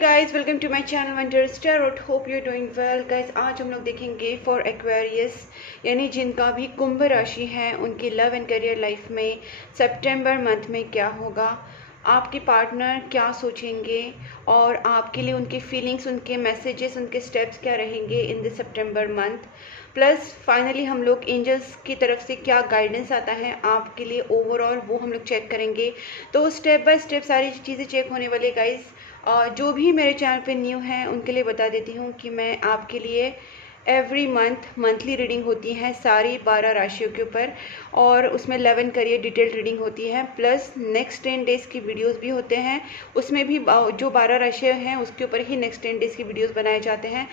Guys, welcome to my channel wonders tarot. Hope you doing well guys. आज हम लोग देखेंगे फॉर एक्वेरियस, यानी जिनका भी कुंभ राशि है, उनकी लव एंड करियर लाइफ में सितंबर मंथ में क्या होगा, आपके पार्टनर क्या सोचेंगे और आपके लिए उनकी फीलिंग्स, उनके मैसेजेस, उनके स्टेप्स क्या रहेंगे इन दिस सितंबर मंथ। प्लस फाइनली हम लोग एंजल्स की तरफ से क्या गाइडेंस आता है आपके लिए ओवरऑल, वो हम लोग चेक करेंगे। तो स्टेप बाय स्टेप सारी चीज़ें चेक होने वाली गाइज। जो भी मेरे चैनल पे न्यू हैं उनके लिए बता देती हूँ कि मैं आपके लिए एवरी मंथली रीडिंग होती है सारी 12 राशियों के ऊपर, और उसमें 11 करियर डिटेल रीडिंग होती है। प्लस नेक्स्ट 10 डेज़ की वीडियोस भी होते हैं, उसमें भी जो 12 राशियाँ हैं उसके ऊपर ही नेक्स्ट 10 डेज़ की वीडियोस बनाए जाते हैं।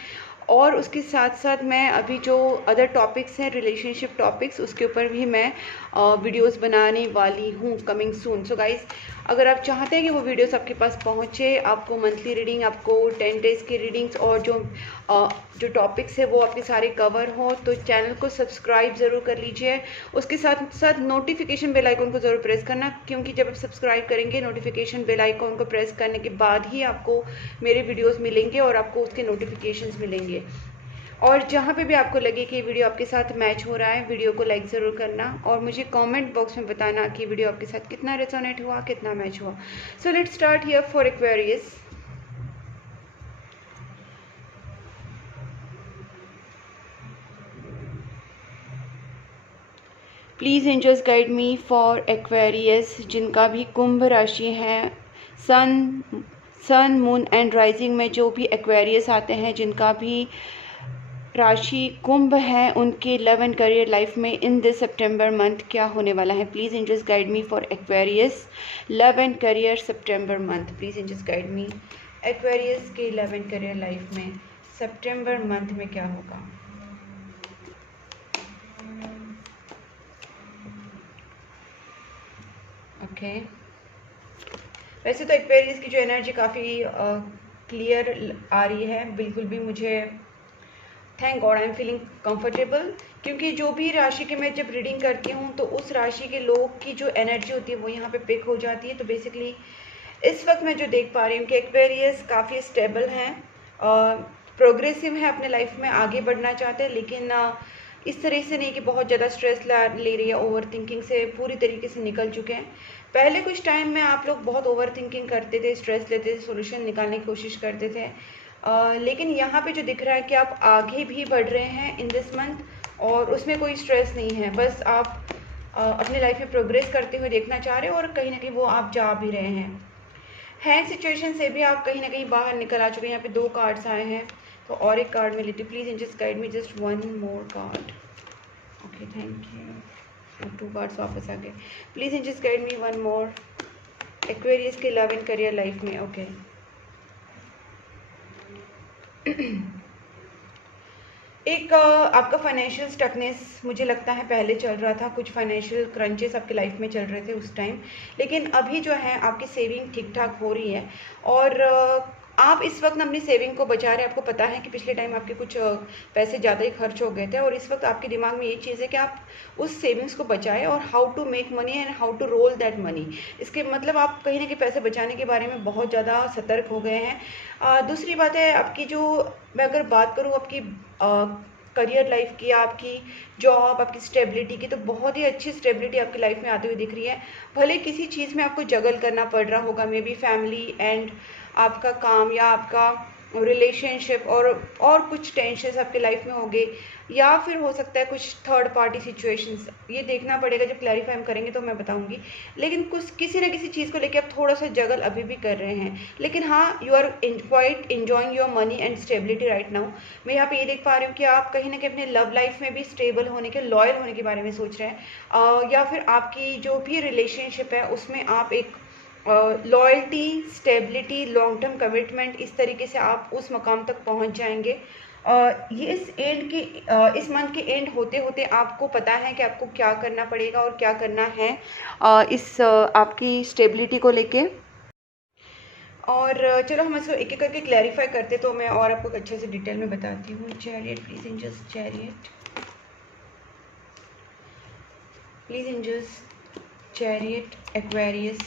और उसके साथ साथ मैं अभी जो अदर टॉपिक्स हैं, रिलेशनशिप टॉपिक्स, उसके ऊपर भी मैं वीडियोस बनाने वाली हूँ कमिंग सून। सो गाइज, अगर आप चाहते हैं कि वो वीडियोस आपके पास पहुँचे, आपको मंथली रीडिंग, आपको 10 डेज़ की रीडिंग्स और जो टॉपिक्स है वो आपके सारे कवर हो, तो चैनल को सब्सक्राइब ज़रूर कर लीजिए। उसके साथ साथ नोटिफिकेशन बेल आइकॉन को ज़रूर प्रेस करना, क्योंकि जब आप सब्सक्राइब करेंगे नोटिफिकेशन बेल आइकॉन को प्रेस करने के बाद ही आपको मेरे वीडियोस मिलेंगे और आपको उसके नोटिफिकेशंस मिलेंगे। और जहाँ पे भी आपको लगे कि वीडियो आपके साथ मैच हो रहा है, वीडियो को लाइक ज़रूर करना और मुझे कमेंट बॉक्स में बताना कि वीडियो आपके साथ कितना रेजोनेट हुआ, कितना मैच हुआ। So let's start here for Aquarius. Please angels guide me for Aquarius, जिनका भी कुंभ राशि है, सन मून एंड राइजिंग में जो भी एक्वेरियस आते हैं, जिनका भी राशि कुंभ है, उनके लव एंड करियर लाइफ में इन दिस सितंबर मंथ क्या होने वाला है। Please angels guide me for Aquarius love and career September month. Please angels guide me Aquarius के लव एंड करियर लाइफ में सितंबर मंथ में क्या होगा। ओके, वैसे तो एक्वेरियस की जो एनर्जी काफ़ी क्लियर आ रही है, बिल्कुल भी मुझे thank God I am feeling comfortable, क्योंकि जो भी राशि की मैं जब रीडिंग करती हूँ तो उस राशि के लोग की जो एनर्जी होती है वो यहाँ पे पिक हो जाती है। तो बेसिकली इस वक्त मैं जो देख पा रही हूँ कि एक्वेरियस काफ़ी स्टेबल हैं, प्रोग्रेसिव है, अपने लाइफ में आगे बढ़ना चाहते हैं, लेकिन इस तरह से नहीं कि बहुत ज़्यादा स्ट्रेस ले रही है, ओवर थिंकिंग से पूरी तरीके से निकल चुके हैं। पहले कुछ टाइम में आप लोग बहुत ओवर थिंकिंग करते थे, स्ट्रेस लेते थे, सोल्यूशन निकालने की कोशिश करते थे, लेकिन यहाँ पे जो दिख रहा है कि आप आगे भी बढ़ रहे हैं इन दिस मंथ, और उसमें कोई स्ट्रेस नहीं है। बस आप अपने लाइफ में प्रोग्रेस करते हुए देखना चाह रहे हो और कहीं ना कहीं वो आप जा भी रहे हैं। हैंड सिचुएशन से भी आप कहीं ना कहीं बाहर निकल आ चुके हैं। यहाँ पे 2 कार्ड्स आए हैं, तो और एक कार्ड में लेती हूँ। Please angels guide me just 1 more card. Okay, thank you. 2 cards वापस आ गए। Please angels guide me 1 more Aquarius के लव एंड करियर लाइफ में। ओके एक आपका फाइनेंशियल स्टकनेस मुझे लगता है पहले चल रहा था, कुछ फाइनेंशियल क्रंचेस आपके लाइफ में चल रहे थे उस टाइम, लेकिन अभी जो है आपकी सेविंग ठीक ठाक हो रही है और आप इस वक्त अपनी सेविंग को बचा रहे हैं। आपको पता है कि पिछले टाइम आपके कुछ पैसे ज़्यादा ही खर्च हो गए थे, और इस वक्त आपके दिमाग में ये चीज़ है कि आप उस सेविंग्स को बचाएं और how to make money and how to roll that money. इसके मतलब आप कहीं ना कहीं पैसे बचाने के बारे में बहुत ज़्यादा सतर्क हो गए हैं। दूसरी बात है, आपकी जो, मैं अगर बात करूँ आपकी करियर लाइफ की, आपकी जॉब, आपकी स्टेबिलिटी की, तो बहुत ही अच्छी स्टेबिलिटी आपकी लाइफ में आती हुई दिख रही है। भले किसी चीज़ में आपको जगल करना पड़ रहा होगा, मे बी फैमिली एंड आपका काम, या आपका रिलेशनशिप, और कुछ टेंशन आपके लाइफ में होंगे, या फिर हो सकता है कुछ थर्ड पार्टी सिचुएशंस। ये देखना पड़ेगा, जब क्लैरिफाई हम करेंगे तो मैं बताऊंगी। लेकिन कुछ किसी ना किसी चीज़ को लेकर आप थोड़ा सा जगल अभी भी कर रहे हैं, लेकिन हाँ, you are quite enjoying your money and stability right now. मैं यहाँ पे ये देख पा रही हूँ कि आप कहीं ना कहीं अपने लव लाइफ में भी स्टेबल होने के, लॉयल होने के बारे में सोच रहे हैं, या फिर आपकी जो भी रिलेशनशिप है उसमें आप एक loyalty, stability, long term commitment, इस तरीके से आप उस मकाम तक पहुंच जाएंगे। ये इस मंथ के एंड होते होते आपको पता है कि आपको क्या करना पड़ेगा और क्या करना है आपकी स्टेबिलिटी को लेके। और चलो हम इसको एक एक करके क्लैरिफाई करते, तो मैं और आपको अच्छे से डिटेल में बताती हूँ। Chariot, please angels, chariot, please angels, chariot, Aquarius,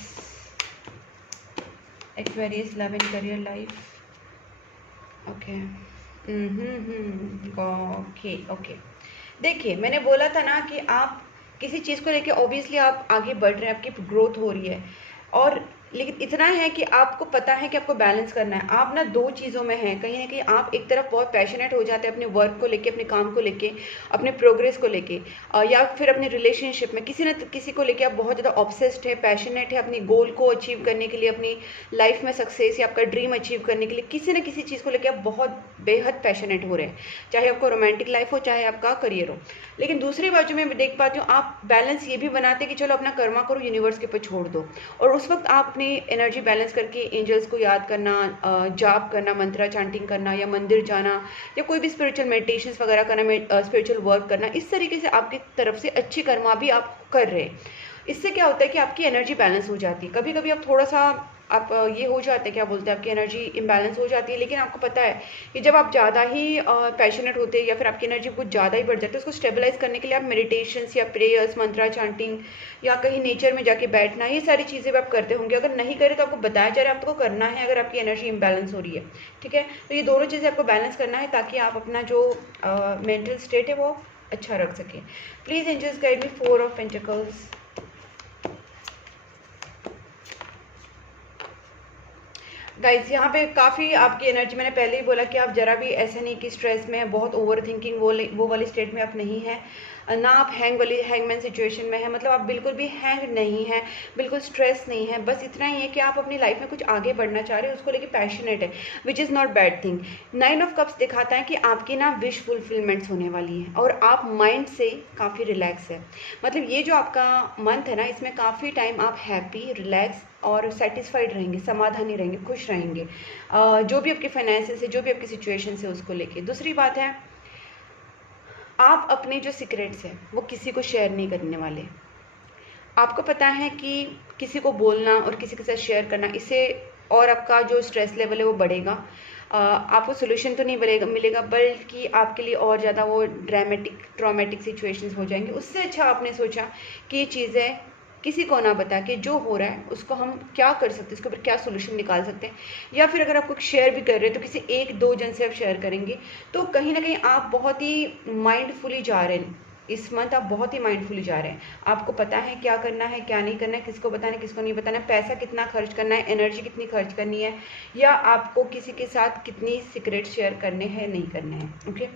Aquarius love and career life, okay. Okay okay. देखिए, मैंने बोला था ना कि आप किसी चीज़ को लेके ऑब्वियसली आप आगे बढ़ रहे हैं, आपकी ग्रोथ हो रही है, और लेकिन इतना है कि आपको पता है कि आपको बैलेंस करना है। आप ना दो चीज़ों में हैं, कहीं ना कहीं आप एक तरफ बहुत पैशनेट हो जाते हैं अपने वर्क को लेके, अपने काम को लेके, अपने प्रोग्रेस को लेके, या फिर अपने रिलेशनशिप में किसी न किसी को लेके आप बहुत ज़्यादा ऑब्सेस्ड है, पैशनेट है अपनी गोल को अचीव करने के लिए, अपनी लाइफ में सक्सेस या आपका ड्रीम अचीव करने के लिए किसी न किसी चीज़ को लेके आप बहुत बेहद पैशनेट हो रहे हैं, चाहे आपको रोमांटिक लाइफ हो, चाहे आपका करियर हो। लेकिन दूसरी बाजू में देख पाती हूँ आप बैलेंस ये भी बनाते हैं कि चलो अपना कर्मा करो, यूनिवर्स के ऊपर छोड़ दो, और उस वक्त आप अपनी एनर्जी बैलेंस करके एंजल्स को याद करना, जाप करना, मंत्रा चैंटिंग करना, या मंदिर जाना, या कोई भी स्पिरिचुअल मेडिटेशंस वगैरह करना, स्पिरिचुअल वर्क करना, इस तरीके से आपकी तरफ से अच्छी कर्मा भी आप कर रहे हैं। इससे क्या होता है कि आपकी एनर्जी बैलेंस हो जाती है। कभी कभी आप थोड़ा सा आप ये हो जाते हैं, क्या बोलते हैं, आपकी एनर्जी इम्बैलेंस हो जाती है, लेकिन आपको पता है कि जब आप ज़्यादा ही पैशनेट होते हैं या फिर आपकी एनर्जी कुछ ज़्यादा ही बढ़ जाती है, उसको स्टेबलाइज करने के लिए आप मेडिटेशंस या प्रेयर्स, मंत्रा चांटिंग, या कहीं नेचर में जाके बैठना, ये सारी चीज़ें भी आप करते होंगे। अगर नहीं करें तो आपको बताया जा रहा है आपको करना है, अगर आपकी एनर्जी इम्बैलेंस हो रही है, ठीक है। तो ये दोनों चीज़ें आपको बैलेंस करना है ताकि आप अपना जो मेंटल स्टेट है वो अच्छा रख सकें। Please angels guide me 4 of pentacles. Guys, यहाँ पे काफ़ी आपकी एनर्जी, मैंने पहले ही बोला कि आप जरा भी ऐसे नहीं कि स्ट्रेस में, बहुत ओवर थिंकिंग वो वाली स्टेट में आप नहीं है ना, आप हैंगमैन सिचुएशन में है, मतलब आप बिल्कुल भी हैंग नहीं है, बिल्कुल स्ट्रेस नहीं है। बस इतना ही है कि आप अपनी लाइफ में कुछ आगे बढ़ना चाह रहे हो, उसको लेके पैशनेट है, which is not bad thing. 9 of cups दिखाता है कि आपकी ना विश फुलफिलमेंट्स होने वाली है, और आप माइंड से काफ़ी रिलैक्स है। मतलब ये जो आपका मंथ है ना, इसमें काफ़ी टाइम आप हैप्पी, रिलैक्स और सेटिस्फाइड रहेंगे, समाधानी रहेंगे, खुश रहेंगे, जो भी आपके फाइनेंसेस है, जो भी आपकी सिचुएशन है उसको लेके। दूसरी बात है, आप अपने जो सीक्रेट्स हैं वो किसी को शेयर नहीं करने वाले। आपको पता है कि किसी को बोलना और किसी के साथ शेयर करना, इससे और आपका जो स्ट्रेस लेवल है वो बढ़ेगा। आपको सोल्यूशन तो नहीं मिलेगा, बल्कि आपके लिए और ज़्यादा वो ट्रॉमेटिक सिचुएशंस हो जाएंगे। उससे अच्छा आपने सोचा कि ये चीज़ें किसी को ना बता के जो हो रहा है उसको हम क्या कर सकते हैं, उसके ऊपर क्या सोल्यूशन निकाल सकते हैं, या फिर अगर आप कुछ शेयर भी कर रहे हैं तो किसी 1-2 जन से आप शेयर करेंगे, तो कहीं ना कहीं आप बहुत ही माइंडफुली जा रहे हैं। इस मंथ आप बहुत ही माइंडफुली जा रहे हैं, आपको पता है क्या करना है, क्या नहीं करना है, किसको बताना है, किसको नहीं बताना है, पैसा कितना खर्च करना है, एनर्जी कितनी खर्च करनी है, या आपको किसी के साथ कितनी सीक्रेट शेयर करने हैं, नहीं करने हैं। ओके,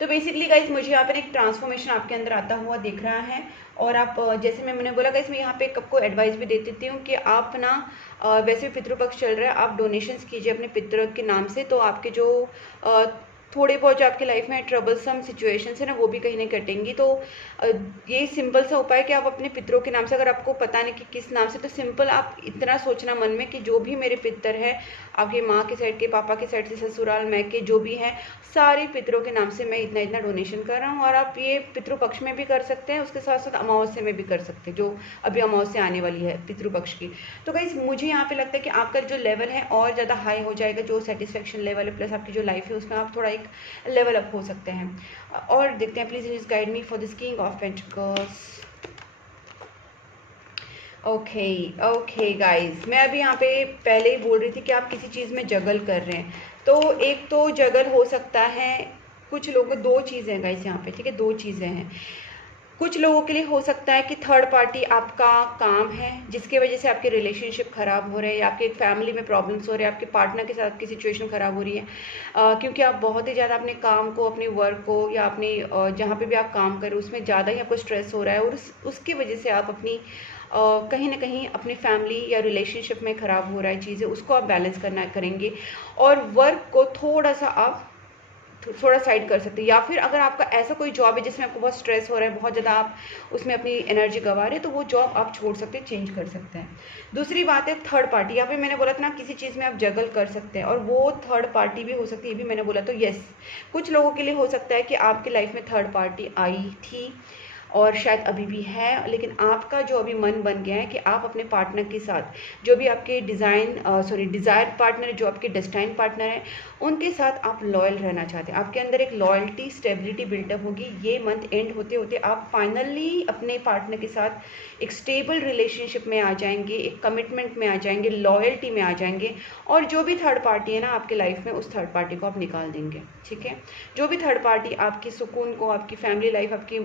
तो बेसिकली गाइस, मुझे यहाँ पर एक ट्रांसफॉर्मेशन आपके अंदर आता हुआ दिख रहा है। और आप जैसे मैंने बोला गाइस, मैं यहाँ पे आपको एडवाइस भी दे देती हूँ कि आप ना वैसे भी पितृपक्ष चल रहा है, आप डोनेशंस कीजिए अपने पितृ के नाम से, तो आपके जो थोड़े बहुत जो आपकी लाइफ में ट्रबलसम सिचुएशंस है ना, वो भी कहीं नहीं कटेंगी। तो ये सिंपल सा उपाय कि आप अपने पितरों के नाम से, अगर आपको पता नहीं कि किस नाम से, तो सिंपल आप इतना सोचना मन में कि जो भी मेरे पितर है, आपकी माँ के साइड के, पापा के साइड से, ससुराल में के जो भी हैं, सारे पितरों के नाम से मैं इतना इतना डोनेशन कर रहा हूँ। और आप ये पितृपक्ष में भी कर सकते हैं, उसके साथ साथ अमावस्या में भी कर सकते हैं, जो अभी अमावस्या आने वाली है पितृपक्ष की। तो गाइस, मुझे यहाँ पे लगता है कि आपका जो लेवल है और ज़्यादा हाई हो जाएगा, जो सेटिस्फेक्शन लेवल है, प्लस आपकी जो लाइफ है उसमें आप थोड़ा एक लेवल अप हो सकते हैं। और देखते हैं, please just guide me for this king of pentacles. Okay guys, मैं अभी यहाँ पे पहले ही बोल रही थी कि आप किसी चीज़ में जगल कर रहे हैं, तो एक तो जगल हो सकता है, कुछ लोगों, दो चीज़ें हैं गाइस यहाँ पे, ठीक है, दो चीज़ें हैं। कुछ लोगों के लिए हो सकता है कि थर्ड पार्टी आपका काम है, जिसकी वजह से आपके रिलेशनशिप ख़राब हो रहे हैं, या आपके फैमिली में प्रॉब्लम्स हो रहे हैं, आपके पार्टनर के साथ आपकी सिचुएशन ख़राब हो रही है, क्योंकि आप बहुत ही ज़्यादा अपने काम को, अपने वर्क को, या अपने जहाँ पे भी आप काम करें उसमें ज़्यादा ही आपको स्ट्रेस हो रहा है, और उसकी वजह से आप अपनी कहीं ना कहीं अपनी फैमिली या रिलेशनशिप में ख़राब हो रहा है चीज़ें, उसको आप बैलेंस करेंगे, और वर्क को थोड़ा सा आप थोड़ा साइड कर सकते हैं। या फिर अगर आपका ऐसा कोई जॉब है जिसमें आपको बहुत स्ट्रेस हो रहा है, बहुत ज़्यादा आप उसमें अपनी एनर्जी गंवा रहे हैं, तो वो जॉब आप छोड़ सकते हैं, चेंज कर सकते हैं। दूसरी बात है थर्ड पार्टी। यहाँ पे मैंने बोला था ना, किसी चीज़ में आप जगल कर सकते हैं, और वो थर्ड पार्टी भी हो सकती है, ये भी मैंने बोला। तो यस, कुछ लोगों के लिए हो सकता है कि आपकी लाइफ में थर्ड पार्टी आई थी, और शायद अभी भी है, लेकिन आपका जो अभी मन बन गया है कि आप अपने पार्टनर के साथ, जो भी आपके डिज़ायर पार्टनर, जो आपके डेस्टाइन पार्टनर हैं, उनके साथ आप लॉयल रहना चाहते हैं। आपके अंदर एक लॉयल्टी, स्टेबिलिटी बिल्टअप होगी। ये मंथ एंड होते होते आप फाइनली अपने पार्टनर के साथ एक स्टेबल रिलेशनशिप में आ जाएंगे, एक कमिटमेंट में आ जाएंगे, लॉयल्टी में आ जाएंगे। और जो भी थर्ड पार्टी है ना आपके लाइफ में, उस थर्ड पार्टी को आप निकाल देंगे। ठीक है, जो भी थर्ड पार्टी आपकी सुकून को, आपकी फैमिली लाइफ, आपकी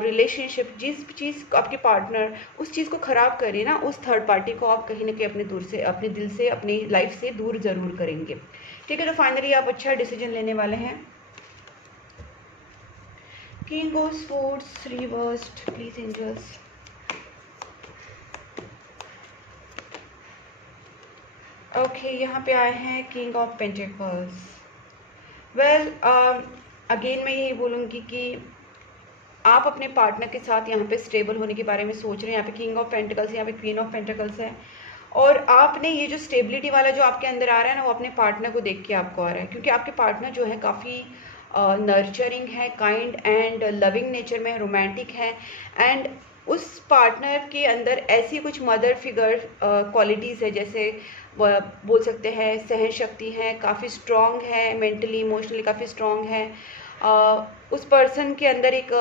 रिलेशनशिप, जिस चीज़ आपके पार्टनर उस चीज़ को ख़राब करे ना, उस थर्ड पार्टी को आप कहीं ना कहीं अपने दिल से, अपनी लाइफ से दूर ज़रूर करेंगे। ठीक है, तो फाइनली आप अच्छा डिसीजन लेने वाले हैं। King of swords reversed, please angels. Okay, यहाँ पे आए हैं king of pentacles. Well, again मैं यही बोलूँगी कि आप अपने पार्टनर के साथ यहाँ पे स्टेबल होने के बारे में सोच रहे हैं। यहाँ पे किंग ऑफ पेंटिकल्स, यहाँ पे क्वीन ऑफ पेंटिकल्स है। और आपने ये जो स्टेबिलिटी वाला जो आपके अंदर आ रहा है ना, वो अपने पार्टनर को देख के आपको आ रहा है, क्योंकि आपके पार्टनर जो है काफ़ी नर्चरिंग है, काइंड एंड लविंग नेचर में, रोमांटिक है। एंड उस पार्टनर के अंदर ऐसी कुछ मदर फिगर क्वालिटीज़ है, जैसे बोल सकते हैं सहन शक्ति है, काफ़ी स्ट्रॉन्ग है, मेंटली इमोशनली काफ़ी स्ट्रॉन्ग है। उस पर्सन के अंदर एक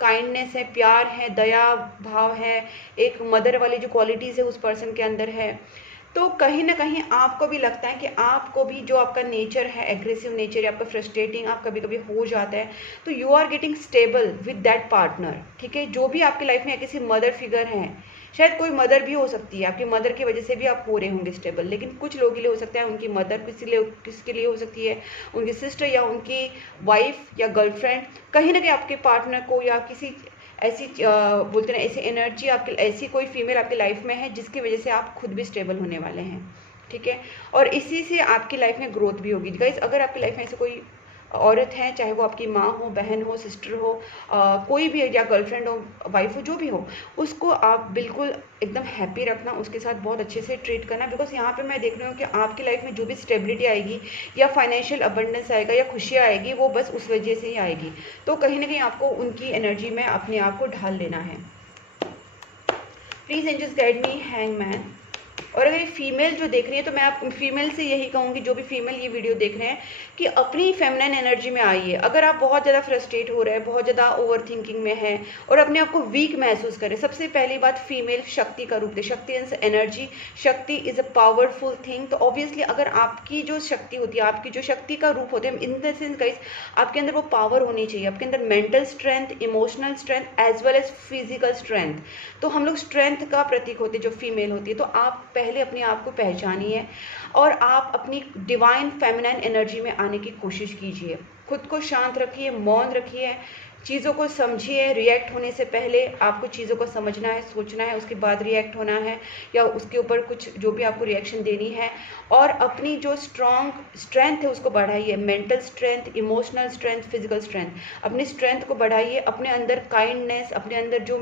काइंडनेस है, प्यार है, दया भाव है, एक मदर वाली जो क्वालिटीज़ है उस पर्सन के अंदर है। तो कहीं ना कहीं आपको भी लगता है कि आपको भी जो आपका नेचर है, एग्रेसिव नेचर या आपका फ्रस्ट्रेटिंग आप कभी कभी हो जाता है, तो you are getting stable with that partner. ठीक है, जो भी आपकी लाइफ में किसी मदर फिगर है, शायद कोई मदर भी हो सकती है, आपकी मदर की वजह से भी आप हो रहे होंगे स्टेबल, लेकिन कुछ लोगों के लिए हो सकता है उनकी मदर, किसके लिए हो सकती है उनकी सिस्टर या उनकी वाइफ या गर्लफ्रेंड। कहीं ना कहीं आपके पार्टनर को या किसी ऐसी बोलते हैं ऐसी एनर्जी आपकी, ऐसी कोई फीमेल आपकी लाइफ में है जिसकी वजह से आप खुद भी स्टेबल होने वाले हैं। ठीक है, और इसी से आपकी लाइफ में ग्रोथ भी होगी। गाइस, अगर आपकी लाइफ में ऐसे कोई औरत है, चाहे वो आपकी माँ हो, बहन हो, सिस्टर हो, कोई भी, या गर्लफ्रेंड हो, वाइफ हो, जो भी हो, उसको आप बिल्कुल एकदम हैप्पी रखना, उसके साथ बहुत अच्छे से ट्रीट करना। बिकॉज यहाँ पे मैं देख रही हूँ कि आपकी लाइफ में जो भी स्टेबिलिटी आएगी या फाइनेंशियल अबंडेंस आएगा या खुशियाँ आएगी, वो बस उस वजह से ही आएगी। तो कहीं ना कहीं आपको उनकी एनर्जी में अपने आप को ढाल लेना है। Please angels guide me, hangman. और अगर ये फीमेल जो देख रही है, तो मैं आप फीमेल से यही कहूँगी, जो भी फीमेल ये वीडियो देख रहे हैं, कि अपनी फेमिनिन एनर्जी में आइए। अगर आप बहुत ज़्यादा फ्रस्ट्रेट हो रहे हैं, बहुत ज़्यादा ओवर थिंकिंग में है और अपने आप को वीक महसूस करें, सबसे पहली बात, फीमेल शक्ति का रूप दे। शक्ति इज एनर्जी, शक्ति इज़ अ पावरफुल थिंग। तो ऑब्वियसली अगर आपकी जो शक्ति होती है, आपकी जो शक्ति का रूप होते हैं, इन द सेंस गाइस, आपके अंदर वो पावर होनी चाहिए, आपके अंदर mental strength, emotional strength as well as physical strength. तो हम लोग स्ट्रेंथ का प्रतीक होते हैं जो फीमेल होती है। तो आप पहले अपने आप को पहचानिए और आप अपनी डिवाइन फेमिनाइन एनर्जी में आने की कोशिश कीजिए। खुद को शांत रखिए, मौन रखिए, चीज़ों को समझिए। रिएक्ट होने से पहले आपको चीज़ों को समझना है, सोचना है, उसके बाद रिएक्ट होना है या उसके ऊपर कुछ जो भी आपको रिएक्शन देनी है। और अपनी जो स्ट्रेंथ है उसको बढ़ाइए, mental strength, emotional strength, physical strength. अपनी स्ट्रेंथ को बढ़ाइए, अपने अंदर काइंडनेस, अपने अंदर जो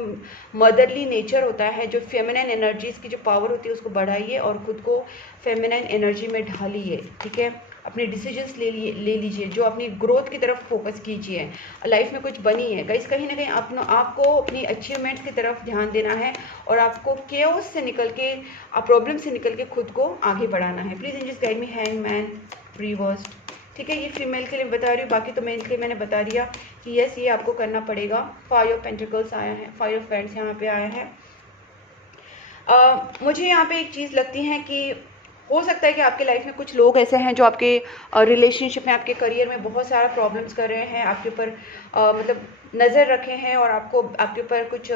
मदरली नेचर होता है, जो फेमिनाइन एनर्जीज की जो पावर होती है, उसको बढ़ाइए और खुद को फेमिनाइन एनर्जी में ढालिए। ठीक है, अपने डिसीजंस ले लीजिए, जो अपनी ग्रोथ की तरफ फोकस कीजिए। लाइफ में कुछ बनी है गाइस, कहीं ना कहीं आपको अपनी अचीवमेंट्स की तरफ ध्यान देना है और आपको केओस से निकल के, प्रॉब्लम से निकल के खुद को आगे बढ़ाना है। Please angels guide me, hangman reversed. ठीक है, ये फीमेल के लिए बता रही हूँ, बाकी तो मेल के लिए मैंने बता दिया कि यस, ये आपको करना पड़ेगा। 5 ऑफ पेंटिकल्स आया है, 5 ऑफ वैंड्स यहाँ पे आया है। मुझे यहाँ पे एक चीज़ लगती है कि हो सकता है कि आपके लाइफ में कुछ लोग ऐसे हैं जो आपके रिलेशनशिप में, आपके करियर में बहुत सारा प्रॉब्लम्स कर रहे हैं, आपके ऊपर मतलब नज़र रखे हैं और आपके ऊपर कुछ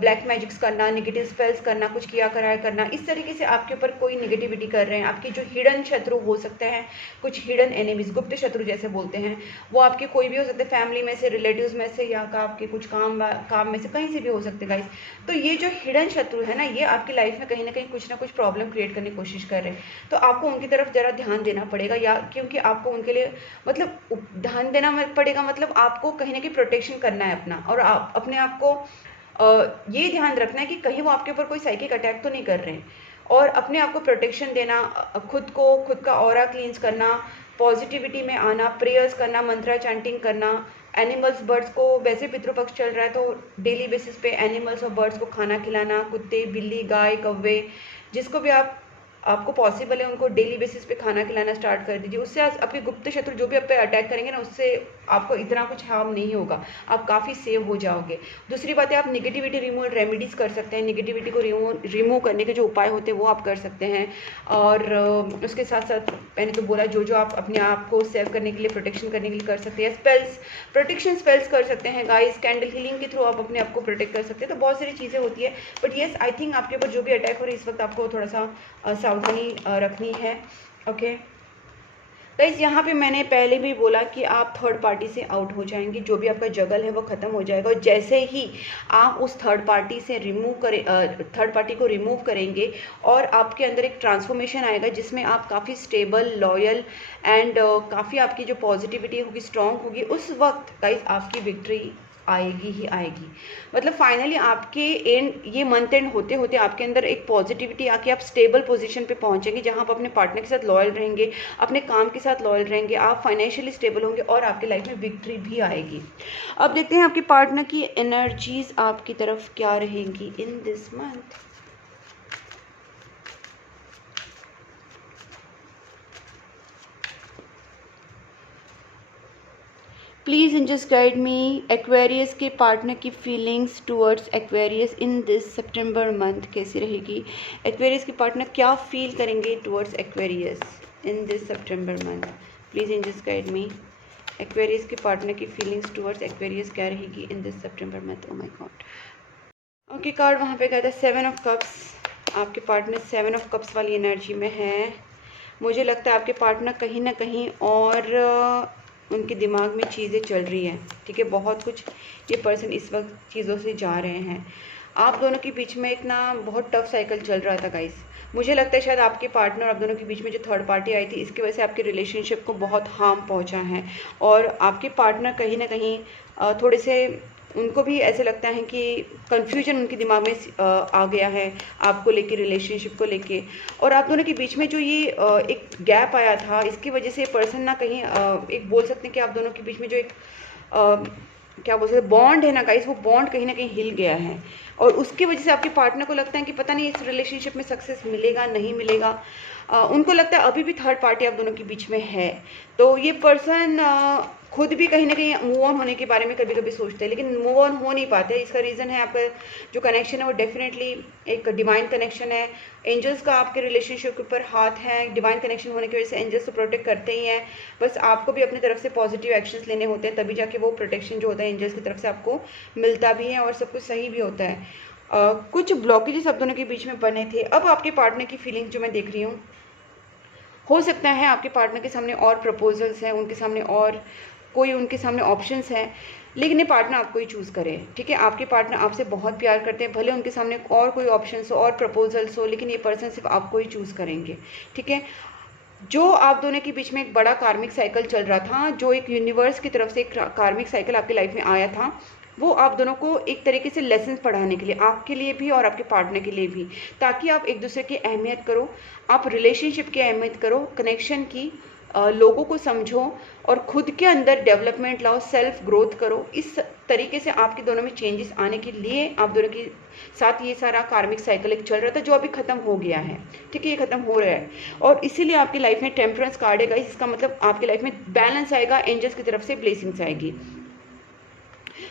ब्लैक मैजिक्स करना, नेगेटिव स्पेल्स करना, कुछ किया कराया करना, इस तरीके से आपके ऊपर कोई नेगेटिविटी कर रहे हैं। आपकी जो हिडन शत्रु हो सकते हैं, कुछ हिडन एनिमीज, गुप्त शत्रु जैसे बोलते हैं, वो आपके कोई भी हो सकते हैं, फैमिली में से, रिलेटिव्स में से, या आपके कुछ काम में से, कहीं से भी हो सकते हैं गाइस। तो ये जो हिडन शत्रु है ना, ये आपकी लाइफ में कहीं ना कहीं कुछ ना कुछ प्रॉब्लम क्रिएट करने की कोशिश कर रहे हैं। तो आपको उनकी तरफ ज़रा ध्यान देना पड़ेगा, या क्योंकि आपको उनके लिए मतलब ध्यान देना पड़ेगा, मतलब आपको कहीं ना कहीं प्रोटेक्शन करना है अपना, और आप अपने आप को ये ध्यान रखना है कि कहीं वो आपके ऊपर कोई साइकिक अटैक तो नहीं कर रहे हैं, और अपने आप को प्रोटेक्शन देना, खुद का ऑरा क्लींस करना, पॉजिटिविटी में आना, प्रेयर्स करना, मंत्रा चैंटिंग करना, एनिमल्स बर्ड्स को, वैसे पितृपक्ष चल रहा है तो डेली बेसिस पे एनिमल्स और बर्ड्स को खाना खिलाना, कुत्ते बिल्ली गाय कौवे जिसको भी आपको पॉसिबल है उनको डेली बेसिस पे खाना खिलाना स्टार्ट कर दीजिए। उससे आपके गुप्त शत्रु जो भी आप पे अटैक करेंगे ना, उससे आपको इतना कुछ हार्म नहीं होगा, आप काफ़ी सेव हो जाओगे। दूसरी बात है, आप निगेटिविटी रिमूवल रेमेडीज़ कर सकते हैं, निगेटिविटी को रिमूव करने के जो उपाय होते हैं वो आप कर सकते हैं। और उसके साथ साथ मैंने तो बोला जो जो आप अपने आप को सेव करने के लिए, प्रोटेक्शन करने के लिए कर सकते हैं, स्पेल्स, प्रोटेक्शन स्पेल्स कर सकते हैं गाइस, कैंडल हीलिंग के थ्रू आप अपने आप को प्रोटेक्ट कर सकते हैं। तो बहुत सारी चीज़ें होती है, बट येस आई थिंक आपके ऊपर जो भी अटैक हो रही है इस वक्त आपको थोड़ा सा सावधानी रखनी है। ओके गाइस, यहाँ पे मैंने पहले भी बोला कि आप थर्ड पार्टी से आउट हो जाएंगे, जो भी आपका जगल है वो ख़त्म हो जाएगा। और जैसे ही आप उस थर्ड पार्टी से थर्ड पार्टी को रिमूव करेंगे और आपके अंदर एक ट्रांसफॉर्मेशन आएगा जिसमें आप काफ़ी स्टेबल, लॉयल एंड काफ़ी आपकी जो पॉजिटिविटी होगी स्ट्रॉन्ग होगी, उस वक्त गाइस आपकी विक्ट्री आएगी ही आएगी। मतलब फाइनली आपके एंड, ये मंथ एंड होते होते आपके अंदर एक पॉजिटिविटी आके आप स्टेबल पोजीशन पे पहुंचेंगे जहां आप अपने पार्टनर के साथ लॉयल रहेंगे, अपने काम के साथ लॉयल रहेंगे, आप फाइनेंशियली स्टेबल होंगे और आपके लाइफ में विक्ट्री भी आएगी। अब देखते हैं आपके पार्टनर की एनर्जीज आपकी तरफ क्या रहेंगी in this month. Please angels guide me, Aquarius के पार्टनर की feelings towards Aquarius in this सितंबर मंथ कैसी रहेगी। एक्वेरियस के पार्टनर क्या फील करेंगे टुवर्ड्स एक्वेरियस इन दिस सितंबर month. Please angels guide me, Aquarius के पार्टनर की फीलिंग्स टुवर्ड्स एक्वेरियस क्या रहेगी इन दिस सितंबर month. Oh my god, okay card वहाँ पे कहता है 7 ऑफ कप्स। आपके पार्टनर 7 ऑफ कप्स वाली एनर्जी में है। मुझे लगता है आपके पार्टनर कहीं ना कहीं और उनके दिमाग में चीज़ें चल रही हैं, ठीक है, बहुत कुछ ये पर्सन इस वक्त चीज़ों से जा रहे हैं। आप दोनों के बीच में एक ना बहुत टफ साइकिल चल रहा था गाइस। मुझे लगता है शायद आपके पार्टनर और आप दोनों के बीच में जो थर्ड पार्टी आई थी इसकी वजह से आपके रिलेशनशिप को बहुत हार्म पहुंचा है। और आपके पार्टनर कहीं ना कहीं थोड़े से, उनको भी ऐसे लगता है कि कन्फ्यूजन उनके दिमाग में आ गया है आपको लेके, रिलेशनशिप को लेके। और आप दोनों के बीच में जो ये एक गैप आया था इसकी वजह से पर्सन ना कहीं एक बोल सकते हैं कि आप दोनों के बीच में जो एक क्या बोल सकते हैं बॉन्ड है ना गाइस, वो बॉन्ड कहीं ना कहीं हिल गया है। और उसकी वजह से आपके पार्टनर को लगता है कि पता नहीं इस रिलेशनशिप में सक्सेस मिलेगा नहीं मिलेगा। उनको लगता है अभी भी थर्ड पार्टी आप दोनों के बीच में है। तो ये पर्सन खुद भी कहीं ना कहीं मूव ऑन होने के बारे में कभी कभी सोचते हैं लेकिन मूव ऑन हो नहीं पाते। इसका रीज़न है आपका जो कनेक्शन है वो डेफिनेटली एक डिवाइन कनेक्शन है। एंजल्स का आपके रिलेशनशिप के ऊपर हाथ है। डिवाइन कनेक्शन होने की वजह से एंजल्स तो प्रोटेक्ट करते ही हैं, बस आपको भी अपनी तरफ से पॉजिटिव एक्शंस लेने होते हैं, तभी जाके वो प्रोटेक्शन जो होता है एंजल्स की तरफ से आपको मिलता भी है और सब कुछ सही भी होता है। कुछ ब्लॉकेजेस आप दोनों के बीच में बने थे। अब आपके पार्टनर की फीलिंग्स जो मैं देख रही हूँ, हो सकता है आपके पार्टनर के सामने और प्रपोजल्स हैं, उनके सामने और कोई उनके सामने ऑप्शंस हैं, लेकिन ये पार्टनर आपको ही चूज़ करे, ठीक है। आपके पार्टनर आपसे बहुत प्यार करते हैं, भले उनके सामने और कोई ऑप्शंस हो और प्रपोजल्स हो, लेकिन ये पर्सन सिर्फ आपको ही चूज़ करेंगे, ठीक है। जो आप दोनों के बीच में एक बड़ा कार्मिक साइकिल चल रहा था, जो एक यूनिवर्स की तरफ से एक कार्मिक साइकिल आपकी लाइफ में आया था, वो आप दोनों को एक तरीके से लेसन पढ़ाने के लिए, आपके लिए भी और आपके पार्टनर के लिए भी, ताकि आप एक दूसरे की अहमियत करो, आप रिलेशनशिप की अहमियत करो, कनेक्शन की, लोगों को समझो और खुद के अंदर डेवलपमेंट लाओ, सेल्फ ग्रोथ करो। इस तरीके से आपके दोनों में चेंजेस आने के लिए आप दोनों के साथ ये सारा कार्मिक साइकिल एक चल रहा था जो अभी खत्म हो गया है, ठीक है, ये खत्म हो रहा है। और इसीलिए आपकी लाइफ में टेम्परेंस कार्ड है, इसका मतलब आपकी लाइफ में बैलेंस आएगा, एंजल्स की तरफ से ब्लेसिंग्स आएगी।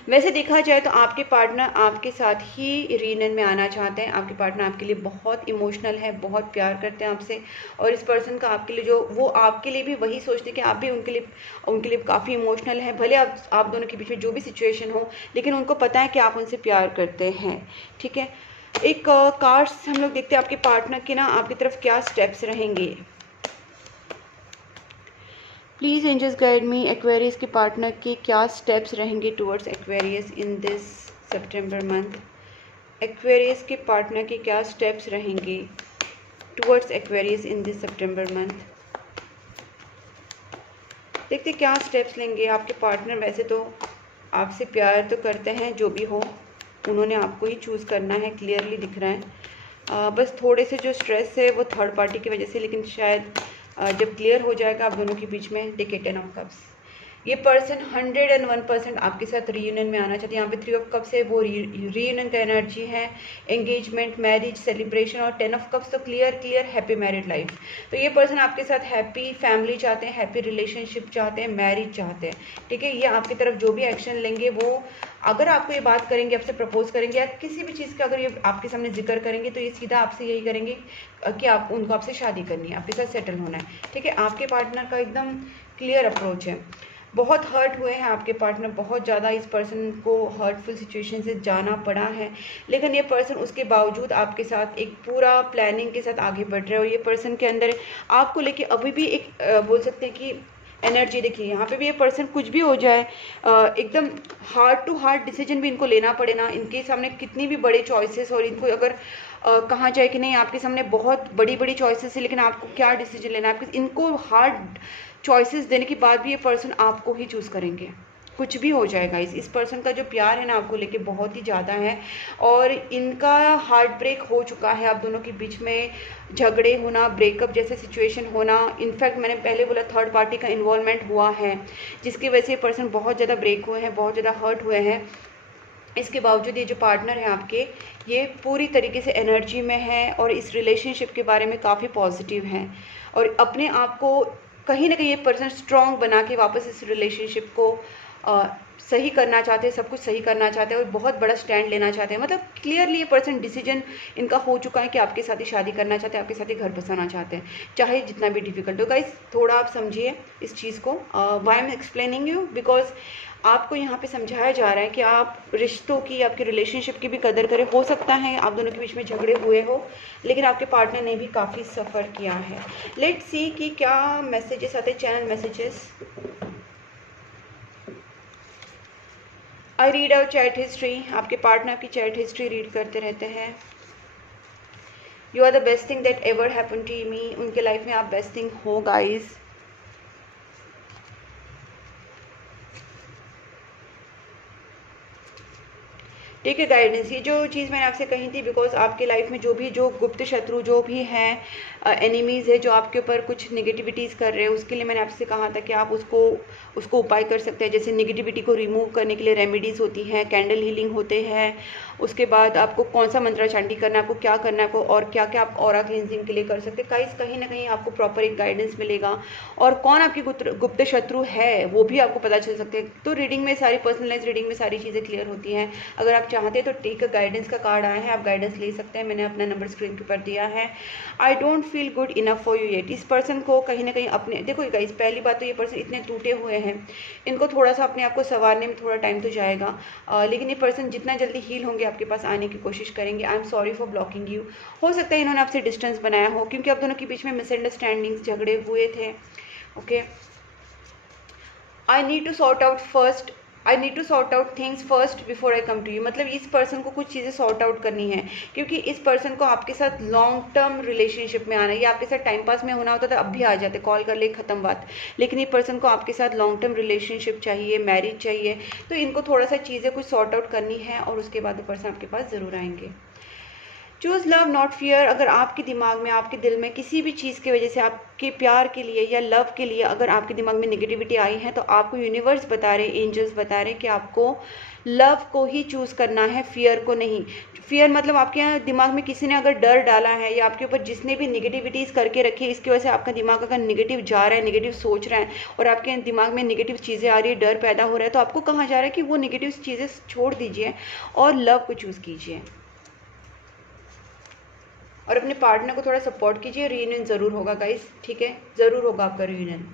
वैसे देखा जाए तो आपके पार्टनर आपके साथ ही रीयूनियन में आना चाहते हैं। आपके पार्टनर आपके लिए बहुत इमोशनल है, बहुत प्यार करते हैं आपसे, और इस पर्सन का आपके लिए जो, वो आपके लिए भी वही सोचते हैं कि आप भी उनके लिए काफ़ी इमोशनल है। भले आप दोनों के बीच में जो भी सिचुएशन हो, लेकिन उनको पता है कि आप उनसे प्यार करते हैं, ठीक है। एक कार्ड्स हम लोग देखते हैं आपके पार्टनर के ना आपकी तरफ क्या स्टेप्स रहेंगे। Please angels guide me, Aquarius के पार्टनर के क्या स्टेप्स रहेंगे टुवर्ड्स एक्वेरियस इन दिस सितंबर मंथ। एक्वेरियस के पार्टनर के क्या स्टेप्स रहेंगे टुवर्ड्स एक्वेरियस इन दिस सितंबर मंथ। देखते क्या स्टेप्स लेंगे आपके पार्टनर। वैसे तो आपसे प्यार तो करते हैं, जो भी हो उन्होंने आपको ही चूज़ करना है, क्लियरली दिख रहा है। बस थोड़े से जो स्ट्रेस है वो थर्ड पार्टी की वजह से, लेकिन शायद जब क्लियर हो जाएगा आप दोनों के बीच में। देखिए 10 ऑफ कप्स, ये पर्सन 101% आपके साथ रीयूनियन में आना चाहते हैं। यहाँ पे 3 ऑफ कप्स है, वो रीयूनियन का एनर्जी है, एंगेजमेंट, मैरिज, सेलिब्रेशन। और 10 ऑफ कप्स तो क्लियर हैप्पी मैरिड लाइफ। तो ये पर्सन आपके साथ हैप्पी फैमिली चाहते हैं, हैप्पी रिलेशनशिप चाहते हैं, मैरिज चाहते हैं, ठीक है। ये आपकी तरफ जो भी एक्शन लेंगे, वो अगर आपको ये बात करेंगे, आपसे प्रपोज करेंगे या किसी भी चीज़ का अगर ये आपके सामने जिक्र करेंगे, तो ये सीधा आपसे यही करेंगे कि आप उनको आपसे शादी करनी है, आपके साथ सेटल होना है, ठीक है। आपके पार्टनर का एकदम क्लियर अप्रोच है। बहुत हर्ट हुए हैं आपके पार्टनर, बहुत ज़्यादा इस पर्सन को हर्टफुल सिचुएशन से जाना पड़ा है, लेकिन ये पर्सन उसके बावजूद आपके साथ एक पूरा प्लानिंग के साथ आगे बढ़ रहे हैं। और ये पर्सन के अंदर आपको लेके अभी भी एक बोल सकते हैं कि एनर्जी। देखिए यहाँ पे भी ये पर्सन कुछ भी हो जाए, एकदम हार्ट टू हार्ट डिसीजन भी इनको लेना पड़े ना, इनके सामने कितनी भी बड़े चॉइसेस, और इनको अगर कहा जाए कि नहीं आपके सामने बहुत बड़ी बड़ी चॉइसेस है, लेकिन आपको क्या डिसीजन लेना है, इनको हार्ड चॉइसेस देने के बाद भी ये पर्सन आपको ही चूज़ करेंगे, कुछ भी हो जाएगा। इस पर्सन का जो प्यार है ना आपको लेके बहुत ही ज़्यादा है, और इनका हार्ट ब्रेक हो चुका है। आप दोनों के बीच में झगड़े होना, ब्रेकअप जैसे सिचुएशन होना, इनफैक्ट मैंने पहले बोला थर्ड पार्टी का इन्वॉल्वमेंट हुआ है, जिसकी वजह से ये पर्सन बहुत ज़्यादा ब्रेक हुए हैं, बहुत ज़्यादा हर्ट हुए हैं। इसके बावजूद ये जो पार्टनर है आपके, ये पूरी तरीके से एनर्जी में है और इस रिलेशनशिप के बारे में काफ़ी पॉजिटिव हैं, और अपने आप को कहीं ना कहीं ये पर्सन स्ट्रॉन्ग बना के वापस इस रिलेशनशिप को सही करना चाहते हैं, सब कुछ सही करना चाहते हैं और बहुत बड़ा स्टैंड लेना चाहते हैं। मतलब क्लियरली ये पर्सन डिसीजन इनका हो चुका है कि आपके साथ ही शादी करना चाहते हैं, आपके साथ ही घर बसाना चाहते हैं, चाहे जितना भी डिफिकल्ट हो। गाइस थोड़ा आप समझिए इस चीज़ को। Why I am explaining you, because आपको यहाँ पे समझाया जा रहा है कि आप रिश्तों की, आपके रिलेशनशिप की भी कदर करें। हो सकता है आप दोनों के बीच में झगड़े हुए हो, लेकिन आपके पार्टनर ने भी काफ़ी सफ़र किया है। लेट्स सी कि क्या मैसेजेस आते हैं, channel messages. I read out chat history. आपके पार्टनर की चैट हिस्ट्री रीड करते रहते हैं। You are the best thing that ever happen to me. उनके लाइफ में आप बेस्ट थिंग हो गाइज। ठीक है गाइडेंस, ये जो चीज़ मैंने आपसे कही थी, बिकॉज आपके लाइफ में जो गुप्त शत्रु जो भी हैं, एनिमीज़ है जो आपके ऊपर कुछ नेगेटिविटीज़ कर रहे हैं, उसके लिए मैंने आपसे कहा था कि आप उसको उपाय कर सकते हैं। जैसे नेगेटिविटी को रिमूव करने के लिए रेमेडीज़ होती हैं, कैंडल हीलिंग होते हैं। उसके बाद आपको कौन सा मंत्रा चांटी करना है, आपको क्या करना है, आपको और क्या क्या आप ऑरा क्लींजिंग के लिए कर सकते हैं। कहीं ना कहीं आपको प्रॉपर एक गाइडेंस मिलेगा, और कौन आपकी गुप्त शत्रु है वो भी आपको पता चल सकते हैं। तो रीडिंग में सारी पर्सनलाइज रीडिंग में सारी चीज़ें क्लियर होती हैं। अगर आप चाहते हैं तो टेक अ गाइडेंस का कार्ड आया है, आप गाइडेंस ले सकते हैं। मैंने अपना नंबर स्क्रीन के ऊपर दिया है। I don't feel good enough for you yet. इस पर्सन को कहीं ना कहीं अपने, देखो गाइस, पहली बात तो ये पर्सन इतने टूटे हुए हैं, इनको थोड़ा सा अपने आप को संवारने में थोड़ा टाइम तो जाएगा, लेकिन ये पर्सन जितना जल्दी हील होंगे आपके पास आने की कोशिश करेंगे। I am sorry for blocking you. हो सकता है इन्होंने आपसे डिस्टेंस बनाया हो, क्योंकि आप दोनों के बीच में मिसअंडरस्टैंडिंग्स, झगड़े हुए थे। Okay, I need to sort out things first before I come to you. मतलब इस पर्सन को कुछ चीज़ें सॉर्ट आउट करनी है, क्योंकि इस पर्सन को आपके साथ लॉन्ग टर्म रिलेशनशिप में आना है। ये आपके साथ टाइम पास में होना होता था, अब भी आ जाते, कॉल कर ले, ख़त्म बात। लेकिन ये पर्सन को आपके साथ लॉन्ग टर्म रिलेशनशिप चाहिए, मैरिज चाहिए। तो इनको थोड़ा सा चीज़ें कुछ सॉर्ट आउट करनी है, और उसके बाद वो पर्सन आपके पास ज़रूर आएंगे। Choose love not fear. अगर आपके दिमाग में, आपके दिल में किसी भी चीज़ की वजह से, आपके प्यार के लिए या लव के लिए अगर आपके दिमाग में नेगेटिविटी आई है, तो आपको यूनिवर्स बता रहे, एंजल्स बता रहे कि आपको लव को ही चूज़ करना है, फियर को नहीं। फियर मतलब आपके यहाँ दिमाग में किसी ने अगर डर डाला है, या आपके ऊपर जिसने भी नेगेटिविटीज़ करके रखी है, इसकी वजह से आपका दिमाग अगर नेगेटिव जा रहा है, नेगेटिव सोच रहा है, और आपके दिमाग में नेगेटिव चीज़ें आ रही है, डर पैदा हो रहा है, तो आपको कहा जा रहा है कि वो नेगेटिव चीज़ें छोड़ दीजिए और लव को चूज़ कीजिए, और अपने पार्टनर को थोड़ा सपोर्ट कीजिए। रीयूनियन ज़रूर होगा गाइस, ठीक है, ज़रूर होगा आपका reunion.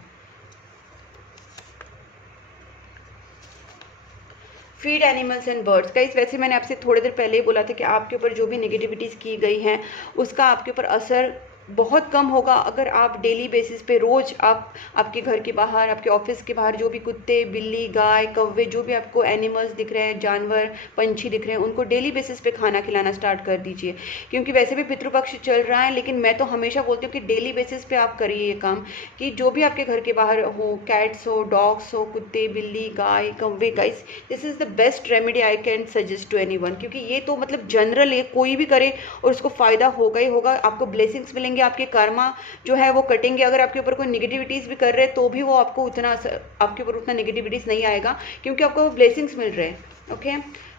Feed animals and birds. Guys वैसे मैंने आपसे थोड़ी देर पहले ही बोला था कि आपके ऊपर जो भी नेगेटिविटीज़ की गई हैं, उसका आपके ऊपर असर बहुत कम होगा अगर आप डेली बेसिस पे रोज़ आपके घर के बाहर, आपके ऑफिस के बाहर जो भी कुत्ते, बिल्ली, गाय, कौवे, जो भी आपको एनिमल्स दिख रहे हैं, जानवर, पंछी दिख रहे हैं, उनको डेली बेसिस पे खाना खिलाना स्टार्ट कर दीजिए। क्योंकि वैसे भी पितृपक्ष चल रहा है, लेकिन मैं तो हमेशा बोलती हूँ कि डेली बेसिस पे आप करिए ये काम, कि जो भी आपके घर के बाहर हो, कैट्स हो, डॉग्स हो, कुत्ते, बिल्ली, गाय, कौवे, guys, this is the best remedy I can suggest to anyone. क्योंकि ये तो मतलब जनरल है, कोई भी करे और उसको फ़ायदा होगा ही होगा। आपको ब्लेसिंग्स मिलेंगे, बढ़ेंगे, आपके कर्मा जो है वो कटेंगे। अगर आपके ऊपर कोई निगेटिविटीज़ भी कर रहे हैं तो भी वो आपको उतना आपके ऊपर उतना निगेटिविटीज़ नहीं आएगा, क्योंकि आपको ब्लेसिंग्स मिल रहे हैं। Okay,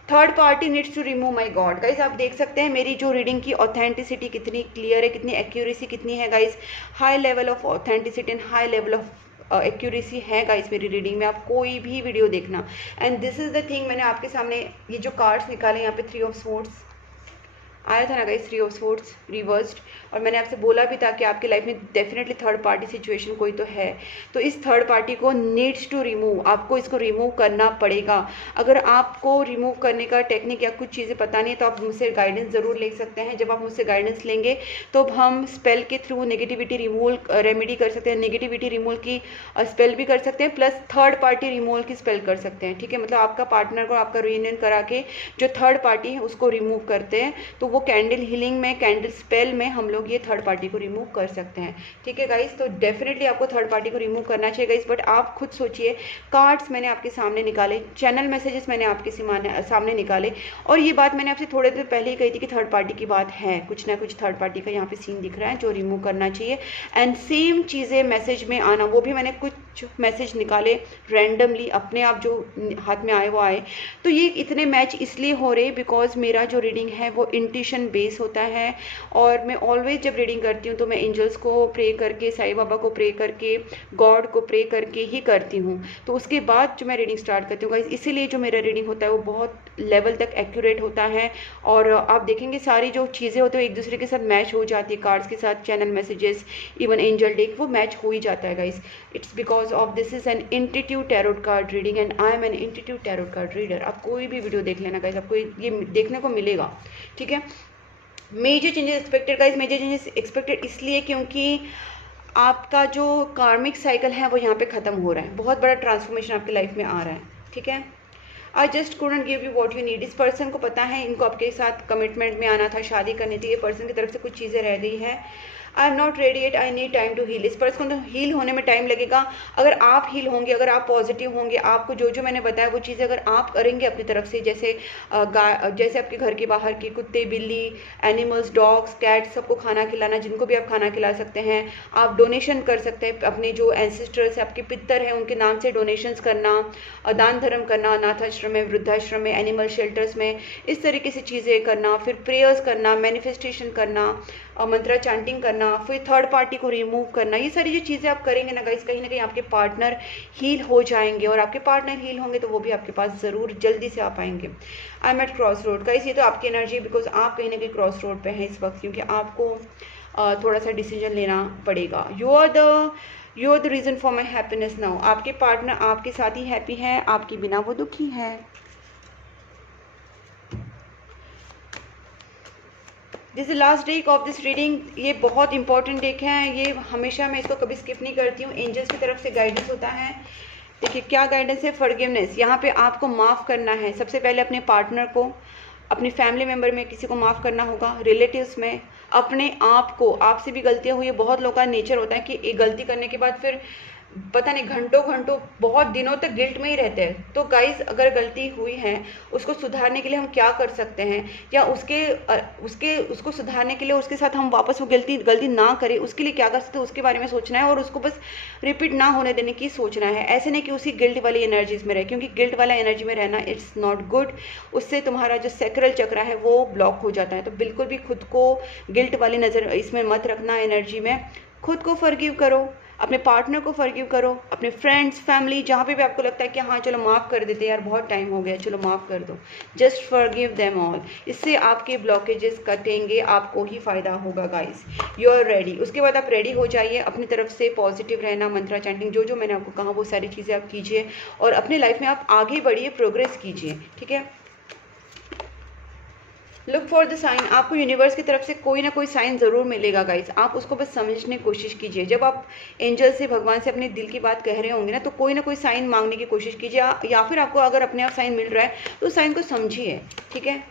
third party needs to remove my god. Guys आप देख सकते हैं मेरी जो रीडिंग की ऑथेंटिसिटी कितनी क्लियर है, कितनी एक्यूरेसी कितनी है guys. High level of authenticity and high level of accuracy है गाइस मेरी रीडिंग में। आप कोई भी वीडियो देखना। And this is the thing, मैंने आपके सामने ये जो कार्ड्स निकाले, यहाँ पे 3 ऑफ स्वॉर्ड्स आया था ना गाइस, 3 ऑफ स्वॉर्ड्स रिवर्स्ड, और मैंने आपसे बोला भी था कि आपकी लाइफ में डेफिनेटली थर्ड पार्टी सिचुएशन कोई तो है। तो इस थर्ड पार्टी को नीड्स टू रिमूव, आपको इसको रिमूव करना पड़ेगा। अगर आपको रिमूव करने का टेक्निक या कुछ चीज़ें पता नहीं तो आप मुझसे गाइडेंस ज़रूर ले सकते हैं। जब आप मुझसे गाइडेंस लेंगे तो हम स्पेल के थ्रू नेगेटिविटी रिमूवल रेमेडी कर सकते हैं, नेगेटिविटी रिमूवल की स्पेल भी कर सकते हैं, प्लस थर्ड पार्टी रिमूवल की स्पेल कर सकते हैं। ठीक है, मतलब आपका पार्टनर को आपका रियूनियन करा के जो थर्ड पार्टी है उसको रिमूव करते हैं, तो वो कैंडल हीलिंग में, कैंडल स्पेल में हम लोग ये थर्ड पार्टी को रिमूव कर सकते हैं। ठीक है गाइस, तो डेफिनेटली आपको थर्ड पार्टी को रिमूव करना चाहिए गाइस। बट आप खुद सोचिए, कार्ड्स मैंने आपके सामने निकाले, चैनल मैसेजेस मैंने आपके सामने निकाले, और ये बात मैंने आपसे थोड़े देर पहले ही कही थी कि थर्ड पार्टी की बात है, कुछ ना कुछ थर्ड पार्टी का यहाँ पे सीन दिख रहा है जो रिमूव करना चाहिए। एंड सेम चीज़ें मैसेज में आना, वो भी मैंने कुछ मैसेज निकाले रैंडमली, अपने आप जो हाथ में आए वो आए। तो ये इतने मैच इसलिए हो रहे बिकॉज मेरा जो रीडिंग है वो इंट्यूशन बेस होता है, और मैं ऑलवेज जब रीडिंग करती हूँ तो मैं एंजल्स को प्रे करके, साईं बाबा को प्रे करके, गॉड को प्रे करके ही करती हूँ। तो उसके बाद जो मैं रीडिंग स्टार्ट करती हूँ गाइस, इसीलिए जो मेरा रीडिंग होता है वो बहुत लेवल तक एक्यूरेट होता है। और आप देखेंगे सारी जो चीज़ें होती है एक दूसरे के साथ मैच हो जाती है, कार्ड्स के साथ, channel messages, even angel deck, वो मैच हो ही जाता है guys. It's because of this is an intuitive tarot card reading and I am an intuitive tarot card reader. आप कोई भी वीडियो देख लेना गाइस, आपको ये देखने को मिलेगा। ठीक है, major changes expected guys, major changes expected इसलिए क्योंकि आपका जो कार्मिक साइकिल है वो यहाँ पे ख़त्म हो रहा है, बहुत बड़ा ट्रांसफॉर्मेशन आपकी लाइफ में आ रहा है। ठीक है, I just couldn't give you what you need. इस पर्सन को पता है इनको आपके साथ कमिटमेंट में आना था, शादी करनी थी, ये पर्सन की तरफ से कुछ चीज़ें रह गई है। I am not ready it, I need time to heal. इस पर्सन को हील होने में टाइम लगेगा। अगर आप हील होंगे, अगर आप पॉजिटिव होंगे, आपको जो जो मैंने बताया वो चीज़ें अगर आप करेंगे अपनी तरफ से, जैसे जैसे आपके घर के बाहर के कुत्ते, बिल्ली, एनिमल्स, डॉग्स, कैट्स, सबको खाना खिलाना, जिनको भी आप खाना खिला सकते हैं। आप डोनेशन कर सकते हैं, अपने जो एंसेस्टर्स हैं, आपके पितर हैं, उनके नाम से डोनेशंस करना, दान धर्म करना, अनाथाश्रम में, वृद्धाश्रम में, एनिमल शेल्टर्स में, इस तरीके से चीज़ें करना। फिर प्रेयर्स करना, मैनिफेस्टेशन करना, मंत्रा चैंटिंग करना, फिर थर्ड पार्टी को रिमूव करना। ये सारी जो चीज़ें आप करेंगे ना गाइस, कहीं ना कहीं आपके पार्टनर हील हो जाएंगे, और आपके पार्टनर हील होंगे तो वो भी आपके पास ज़रूर जल्दी से आ पाएंगे। I am at cross road guys, ये तो आपकी एनर्जी, बिकॉज आप कहीं ना कहीं क्रॉस रोड पे हैं इस वक्त, क्योंकि आपको थोड़ा सा डिसीजन लेना पड़ेगा। You are the reason for my happiness now. आपके पार्टनर आपके साथ ही हैप्पी है, आपके बिना वो दुखी है। This is last deck of this reading. ये बहुत इंपॉर्टेंट डेक है, ये हमेशा मैं इसको कभी स्किप नहीं करती हूँ। एंजल्स की तरफ से गाइडेंस होता है। देखिए क्या गाइडेंस है, फॉरगिवनेस। यहाँ पे आपको माफ़ करना है। सबसे पहले अपने पार्टनर को, अपने फैमिली मेम्बर में किसी को माफ़ करना होगा, रिलेटिव्स में, अपने आप को। आपसे भी गलतियाँ हुई है, बहुत लोगों का नेचर होता है कि एक गलती करने के बाद फिर पता नहीं घंटों बहुत दिनों तक गिल्ट में ही रहते हैं। तो गाइस अगर गलती हुई है उसको सुधारने के लिए हम क्या कर सकते हैं, या उसको सुधारने के लिए उसके साथ हम वापस वो गलती ना करें, उसके लिए क्या कर सकते हैं, उसके बारे में सोचना है, और उसको बस रिपीट ना होने देने की सोचना है। ऐसे नहीं कि उसी गिल्ट वाली एनर्जीज में रहे, क्योंकि गिल्ट वाला एनर्जी में रहना इट्स नॉट गुड। उससे तुम्हारा जो सैक्रल चक्र है वो ब्लॉक हो जाता है। तो बिल्कुल भी खुद को गिल्ट वाली नज़र इसमें मत रखना एनर्जी में। खुद को फॉरगिव करो, अपने पार्टनर को फॉरगिव करो, अपने फ्रेंड्स, फैमिली, जहाँ पे भी आपको लगता है कि हाँ चलो माफ़ कर देते यार, बहुत टाइम हो गया, चलो माफ़ कर दो। Just forgive them all. इससे आपके ब्लॉकेजेस कटेंगे, आपको ही फ़ायदा होगा गाइस। You are ready. उसके बाद आप रेडी हो जाइए, अपनी तरफ से पॉजिटिव रहना, मंत्रा चैंटिंग, जो जो मैंने आपको कहा वो सारी चीज़ें आप कीजिए, और अपने लाइफ में आप आगे बढ़िए, प्रोग्रेस कीजिए। ठीक है, लुक फॉर द साइन। आपको यूनिवर्स की तरफ से कोई ना कोई साइन ज़रूर मिलेगा गाइस, आप उसको बस समझने की कोशिश कीजिए। जब आप एंजल से, भगवान से अपने दिल की बात कह रहे होंगे ना, तो कोई ना कोई साइन मांगने की कोशिश कीजिए, या फिर आपको अगर अपने आप साइन मिल रहा है तो साइन को समझिए। ठीक है,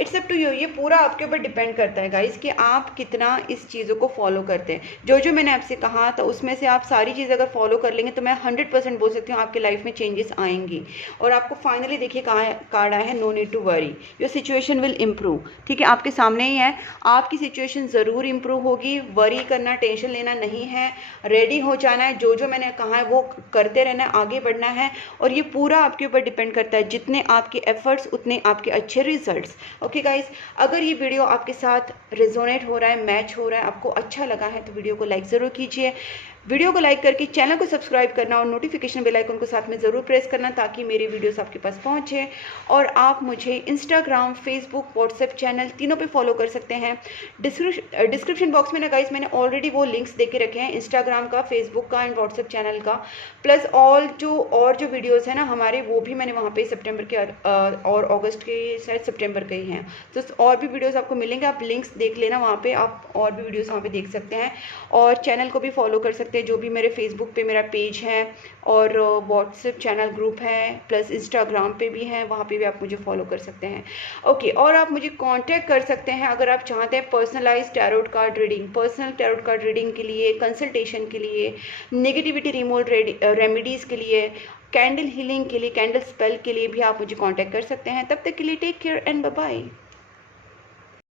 इट्स अप टू यू, ये पूरा आपके ऊपर डिपेंड करता है गाइस कि आप कितना इस चीज़ों को फॉलो करते हैं। जो मैंने आपसे कहा तो उसमें से आप सारी चीज़ अगर फॉलो कर लेंगे तो मैं 100% बोल सकती हूँ आपके लाइफ में चेंजेस आएंगी। और आपको फाइनली देखिए कहाँ कार्ड आया है, no need to worry, your situation will improve. ठीक है, आपके सामने ही है, आपकी सिचुएशन ज़रूर इम्प्रूव होगी। वरी करना, टेंशन लेना नहीं है, रेडी हो जाना है, जो मैंने कहा है वो करते रहना है, आगे बढ़ना है। और ये पूरा आपके ऊपर डिपेंड करता है, जितने आपके एफर्ट्स उतने आपके अच्छे रिजल्ट्स। ओके गाइस, अगर ये वीडियो आपके साथ रेजोनेट हो रहा है, मैच हो रहा है, आपको अच्छा लगा है तो वीडियो को लाइक ज़रूर कीजिए। वीडियो को लाइक करके चैनल को सब्सक्राइब करना और नोटिफिकेशन बेल आइकन को साथ में ज़रूर प्रेस करना ताकि मेरी वीडियोस आपके पास पहुंचे। और आप मुझे इंस्टाग्राम, फेसबुक, व्हाट्सएप चैनल तीनों पे फॉलो कर सकते हैं। डिस्क्रिप्शन बॉक्स में ना गाइस मैंने ऑलरेडी वो लिंक्स दे के रखे हैं, इंस्टाग्राम का, फेसबुक का एंड व्हाट्सएप चैनल का, प्लस और जो वीडियोज़ हैं ना हमारे, वो भी मैंने वहाँ पे सितंबर के और अगस्त के, शायद सितंबर के ही हैं, तो और भी वीडियोज़ आपको मिलेंगे। आप लिंक्स देख लेना, वहाँ पे आप और भी वीडियोज़ वहाँ पे देख सकते हैं। और चैनल को भी फॉलो कर सकते हैं, जो भी मेरे फेसबुक पे मेरा पेज है और व्हाट्सएप चैनल ग्रुप है, प्लस इंस्टाग्राम पे भी है, वहाँ पे भी आप मुझे फॉलो कर सकते हैं। ओके, और आप मुझे कांटेक्ट कर सकते हैं अगर आप चाहते हैं personalize tarot card reading, personal tarot card reading के लिए, कंसल्टेशन के लिए, नेगेटिविटी रिमूवल रेमेडीज़ के लिए, कैंडल हीलिंग के लिए, कैंडल स्पेल के लिए भी आप मुझे कांटेक्ट कर सकते हैं। तब तक के लिए take care and bye bye.